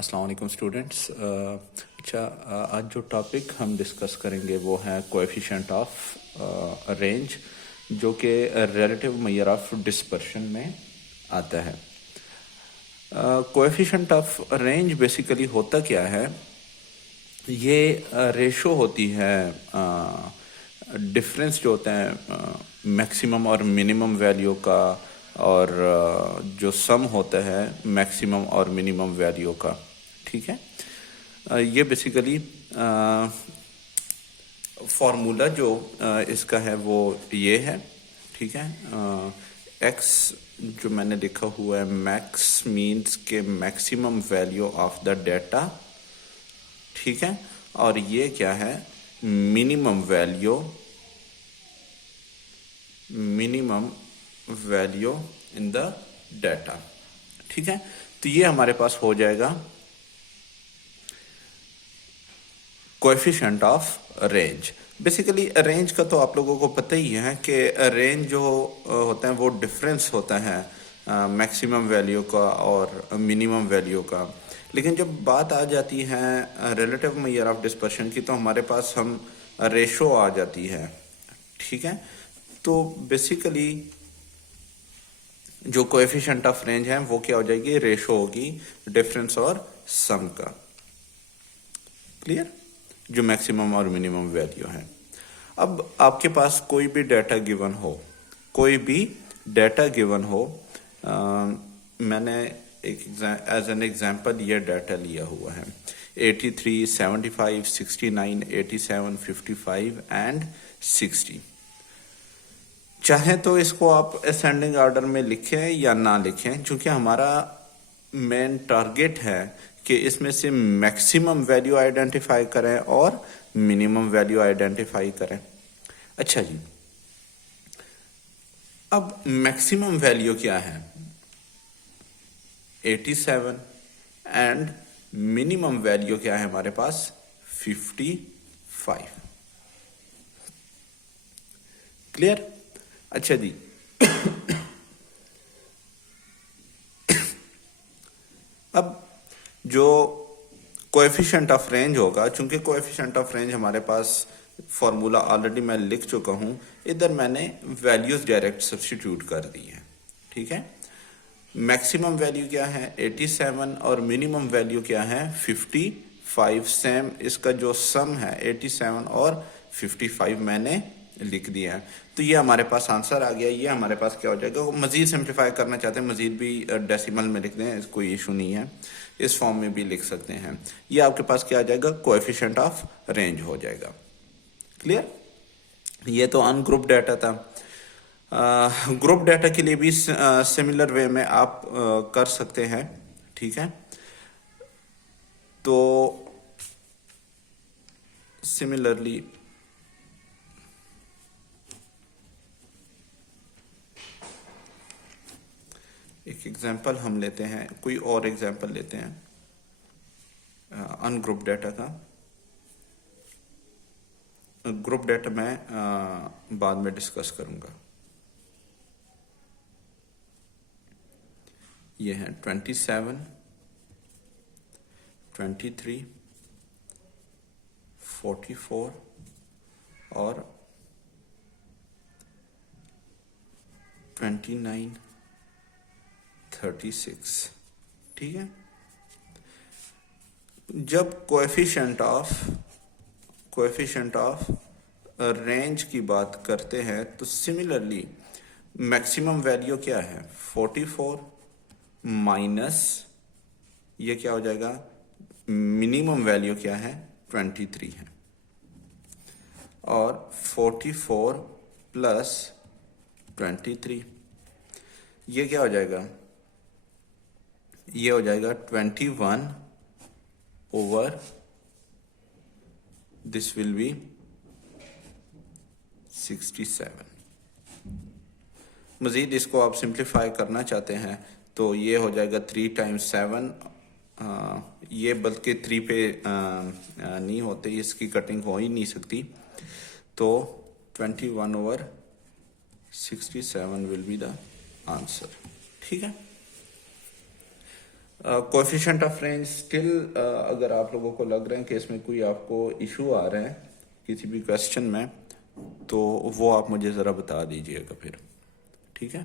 अस्सलाम वालेकुम स्टूडेंट्स। आज जो टॉपिक हम डिस्कस करेंगे वो है कोएफिशिएंट ऑफ रेंज, जो कि रिलेटिव मेजर ऑफ डिस्पर्शन में आता है। कोएफिशिएंट ऑफ रेंज बेसिकली होता क्या है, ये रेशो होती है डिफरेंस जो होता है मैक्सिमम और मिनिमम वैल्यू का, और जो सम होता है मैक्सिमम और मिनिमम वैल्यू का। ठीक है, ये बेसिकली फॉर्मूला जो इसका है वो ये है। ठीक है, एक्स जो मैंने लिखा हुआ है, मैक्स मीन्स के maximum value of the data. ठीक है, और ये क्या है, minimum value in the data. ठीक है, तो ये हमारे पास हो जाएगा coefficient of range. Basically range का तो आप लोगों को पता ही है कि रेंज जो होता है वो डिफरेंस होता है मैक्सिमम वैल्यू का और मिनिमम वैल्यू का। लेकिन जब बात आ जाती है रिलेटिव मेजर ऑफ डिस्पर्शन की, तो हमारे पास हम रेशो आ जाती है। ठीक है, तो बेसिकली जो कोएफिशिएंट ऑफ रेंज है वो क्या हो जाएगी, रेशो होगी डिफरेंस और सम का। क्लियर, जो मैक्सिमम और मिनिमम वैल्यू है। अब आपके पास कोई भी डाटा गिवन हो, मैंने एक एज एन एग्जांपल ये डाटा लिया हुआ है 83, 75, 69, 87, 55 एंड 60। चाहे तो इसको आप असेंडिंग ऑर्डर में लिखें या ना लिखें, क्योंकि हमारा मेन टारगेट है कि इसमें से मैक्सिमम वैल्यू आइडेंटिफाई करें और मिनिमम वैल्यू आइडेंटिफाई करें। अच्छा जी, अब मैक्सिमम वैल्यू क्या है, 87, एंड मिनिमम वैल्यू क्या है हमारे पास, 55। क्लियर। अच्छा जी, अब जो कोएफिशिएंट ऑफ रेंज होगा, चूंकि कोएफिशिएंट ऑफ रेंज हमारे पास फॉर्मूला ऑलरेडी मैं लिख चुका हूं, इधर मैंने वैल्यूज डायरेक्ट सब्स्टिट्यूट कर दी है। ठीक है, मैक्सिमम वैल्यू क्या है 87 और मिनिमम वैल्यू क्या है 55। सेम इसका जो सम है 87 और 55 मैंने लिख दिया है, तो ये हमारे पास आंसर आ गया। ये हमारे पास क्या हो जाएगा, मजीद सिंप्लीफाई करना चाहते हैं, मजीद भी डेसिमल में लिख दें, कोई इशू नहीं है, इस फॉर्म में भी लिख सकते हैं। ये आपके पास क्या आ जाएगा, कोएफिशिएंट ऑफ रेंज हो जाएगा। क्लियर। ये तो अनग्रुप डाटा था। ग्रुप डाटा के लिए भी सिमिलर वे में आप कर सकते हैं। ठीक है, तो सिमिलरली एक एग्जांपल हम लेते हैं, कोई और एग्जांपल लेते हैं अनग्रुप डाटा का। ग्रुप डाटा मैं बाद में डिस्कस करूंगा। ये है 27, 23, 44 और 29, 36। ठीक है, जब कोएफिशिएंट ऑफ रेंज की बात करते हैं, तो सिमिलरली मैक्सिमम वैल्यू क्या है 44 माइनस ये क्या हो जाएगा, मिनिमम वैल्यू क्या है 23 है, और 44 प्लस 23 ये क्या हो जाएगा, ये हो जाएगा 21 ओवर दिस विल बी 67। मजीद इसको आप सिंप्लीफाई करना चाहते हैं तो ये हो जाएगा 3 टाइम्स 7। ये बल्कि 3 पे नहीं होते, इसकी कटिंग हो ही नहीं सकती, तो 21 over 67 will be the answer. ठीक है, कोएफिशिएंट ऑफ रेंज स्टिल, अगर आप लोगों को लग रहे हैं कि इसमें कोई आपको इशू आ रहे हैं किसी भी क्वेश्चन में, तो वो आप मुझे ज़रा बता दीजिएगा फिर, ठीक है।